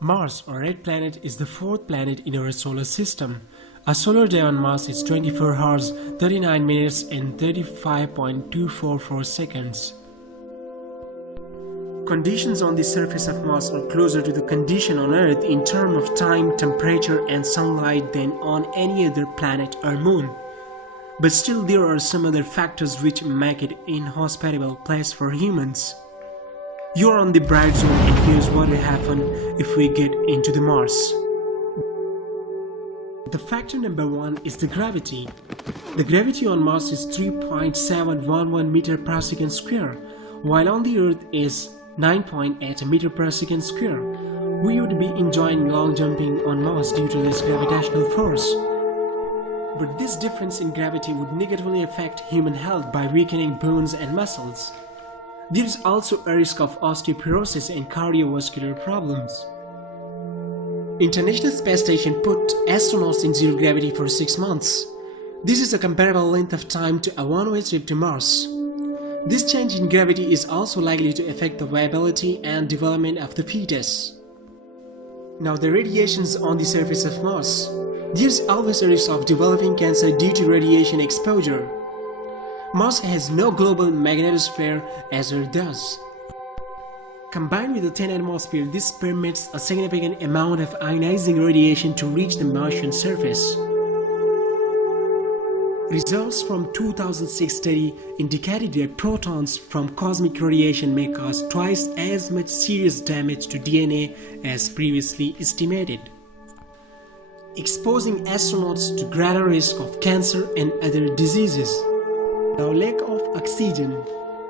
Mars, or red planet, is the fourth planet in our solar system. A solar day on Mars is 24 hours, 39 minutes and 35.244 seconds. Conditions on the surface of Mars are closer to the condition on Earth in terms of time, temperature and sunlight than on any other planet or moon. But still there are some other factors which make it an inhospitable place for humans. You are on the bright zone and here's what will happen if we get into the Mars. The factor number 1 is the gravity. The gravity on Mars is 3.711 meter per second square, while on the Earth is 9.8 meter per second square. We would be enjoying long jumping on Mars due to this gravitational force. But this difference in gravity would negatively affect human health by weakening bones and muscles. There is also a risk of osteoporosis and cardiovascular problems. International Space Station put astronauts in zero gravity for 6 months. This is a comparable length of time to a one-way trip to Mars. This change in gravity is also likely to affect the viability and development of the fetus. Now the radiations on the surface of Mars. There is always a risk of developing cancer due to radiation exposure. Mars has no global magnetosphere as Earth does. Combined with a thin atmosphere, this permits a significant amount of ionizing radiation to reach the Martian surface. Results from 2006 study indicated that protons from cosmic radiation may cause twice as much serious damage to DNA as previously estimated, exposing astronauts to greater risk of cancer and other diseases. Now, lack of oxygen.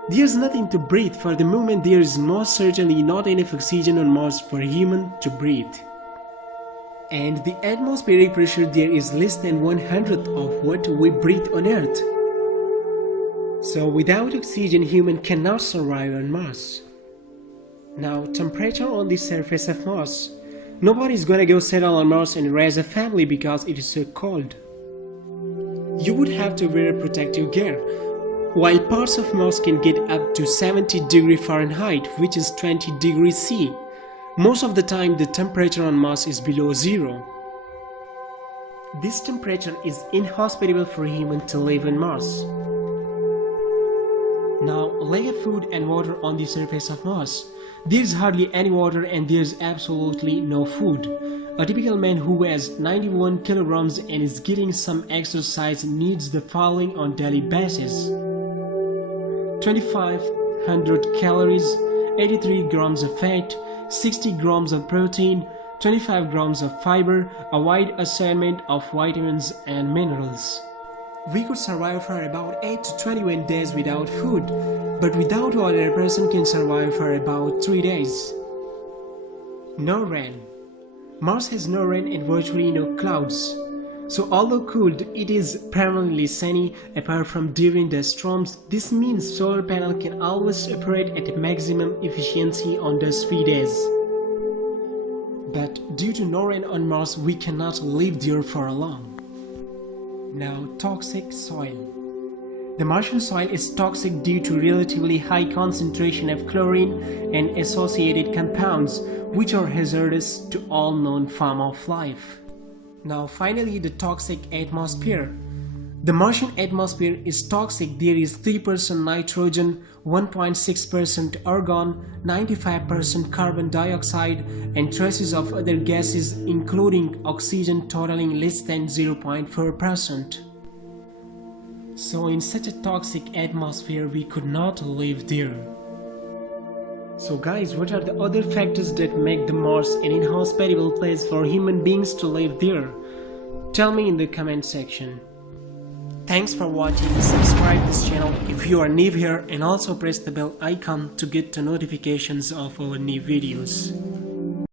There is nothing to breathe. For the moment, there is most certainly not enough oxygen on Mars for a human to breathe. And the atmospheric pressure there is less than 1/100th of what we breathe on Earth. So without oxygen, human cannot survive on Mars. Now, temperature on the surface of Mars. Nobody is gonna go settle on Mars and raise a family because it is so cold. You would have to wear protective gear. While parts of Mars can get up to 70 degrees Fahrenheit, which is 20 degrees C, most of the time the temperature on Mars is below zero. This temperature is inhospitable for humans to live on Mars. Now, lack of food and water on the surface of Mars. There is hardly any water and there is absolutely no food. A typical man who weighs 91 kilograms and is getting some exercise needs the following on daily basis: 2500 calories, 83 grams of fat, 60 grams of protein, 25 grams of fiber, a wide assortment of vitamins and minerals. We could survive for about 8 to 21 days without food, but without water a person can survive for about 3 days. No rain. Mars has no rain and virtually no clouds. So although cooled, it is permanently sunny apart from during the storms. This means solar panel can always operate at maximum efficiency on those 3 days. But due to no rain on Mars, we cannot live there for long. Now, toxic soil. The Martian soil is toxic due to relatively high concentration of chlorine and associated compounds, which are hazardous to all known forms of life. Now finally, the toxic atmosphere. The Martian atmosphere is toxic. There is 3% nitrogen, 1.6% argon, 95% carbon dioxide and traces of other gases including oxygen totaling less than 0.4%. So in such a toxic atmosphere, we could not live there. So guys, what are the other factors that make the Mars an inhospitable place for human beings to live there? Tell me in the comment section. Thanks for watching. Subscribe this channel if you are new here and also press the bell icon to get the notifications of our new videos.